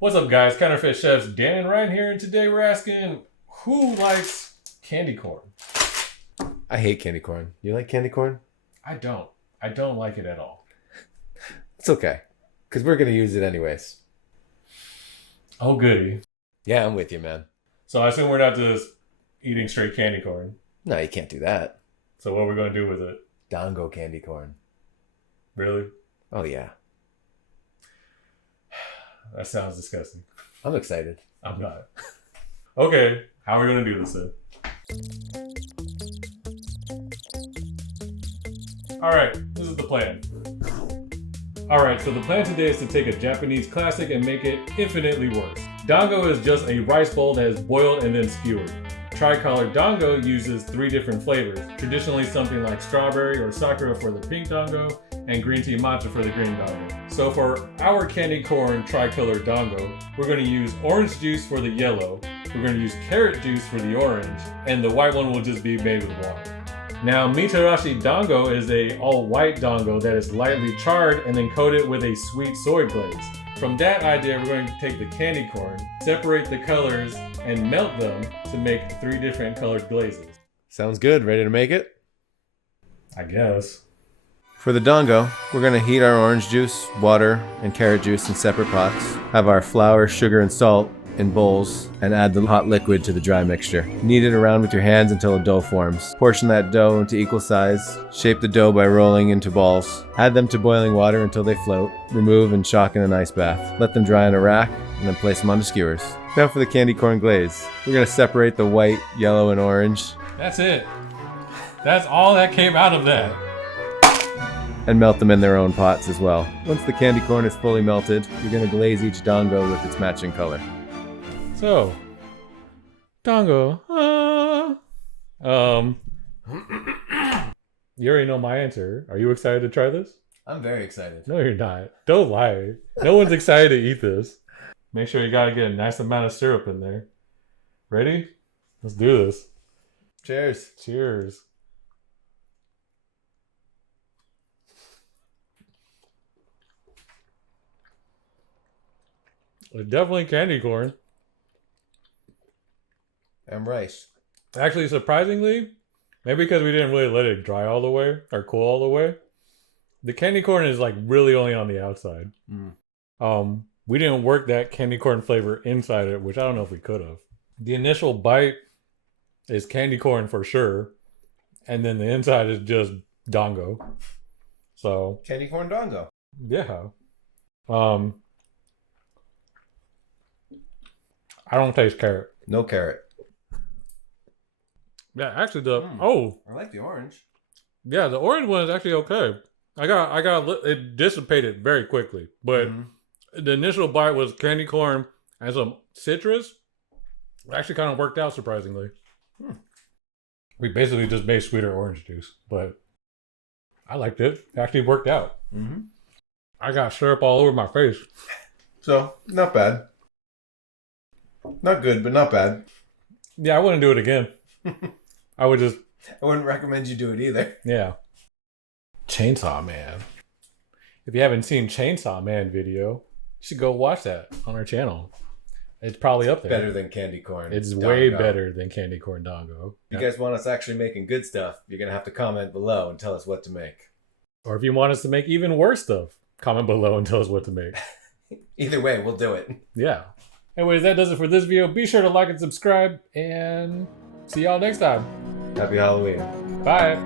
What's up, guys? CounterFit chefs Dan and Ryan here, and today we're asking who likes candy corn. I hate candy corn. You like candy corn? I don't. I don't like it at all. It's okay, because we're going to use it anyways. Oh, goody. Yeah, I'm with you, man. So I assume we're not just eating straight candy corn. No, you can't do that. So what are we going to do with it? Dango candy corn. Really? Oh, yeah. That sounds disgusting. I'm excited. I'm not. Okay, how are we going to do this then? Alright, this is the plan. Alright, so the plan today is to take a Japanese classic and make it infinitely worse. Dango is just a rice bowl that is boiled and then skewered. Tricolor Dango uses 3 different flavors, traditionally something like strawberry or sakura for the pink Dango, and green tea matcha for the green Dango. So for our candy corn Tricolor Dango, we're going to use orange juice for the yellow, we're going to use carrot juice for the orange, and the white one will just be made with water. Now, Mitarashi Dango is a all-white Dango that is lightly charred and then coated with a sweet soy glaze. From that idea, we're going to take the candy corn, separate the colors, and melt them to make 3 different colored glazes. Sounds good. Ready to make it? I guess. For the Dango, we're going to heat our orange juice, water, and carrot juice in separate pots. Have our flour, sugar, and salt in bowls, and add the hot liquid to the dry mixture. Knead it around with your hands until a dough forms. Portion that dough into equal size. Shape the dough by rolling into balls. Add them to boiling water until they float. Remove and shock in an ice bath. Let them dry on a rack, and then place them onto skewers. Now for the candy corn glaze. We're going to separate the white, yellow, and orange. That's it. That's all that came out of that. And melt them in their own pots as well. Once the candy corn is fully melted, you're going to glaze each Dango with its matching color. So, Dango. You already know my answer. Are you excited to try this? I'm very excited. No, you're not. Don't lie. No one's excited to eat this. Make sure you gotta get a nice amount of syrup in there. Ready? Let's do this. Cheers. Cheers. It's definitely candy corn. And rice. Actually, surprisingly, maybe because we didn't really let it dry all the way or cool all the way, the candy corn is like really only on the outside. We didn't work that candy corn flavor inside it, which I don't know if we could have. The initial bite is candy corn for sure, and then the inside is just Dango. So Candy corn Dango. yeah. I don't taste carrot. No carrot. Yeah, actually the I like the orange. yeah, the orange one is actually okay. It dissipated very quickly, but the initial bite was candy corn and some citrus. It actually kind of worked out surprisingly. We basically just made sweeter orange juice, but I liked it. It actually worked out. I got syrup all over my face. So, not bad. Not good, but not bad. Yeah, I wouldn't do it again. I wouldn't recommend you do it either. Yeah. Chainsaw Man. If you haven't seen Chainsaw Man video, you should go watch that on our channel. It's probably up there. Better than candy corn. It's way better than candy corn Dango. If you guys want us actually making good stuff, you're going to have to comment below and tell us what to make. Or if you want us to make even worse stuff, comment below and tell us what to make. Either way, we'll do it. Yeah. Anyways, that does it for this video. Be sure to like and subscribe, and see y'all next time. Happy Halloween. Bye.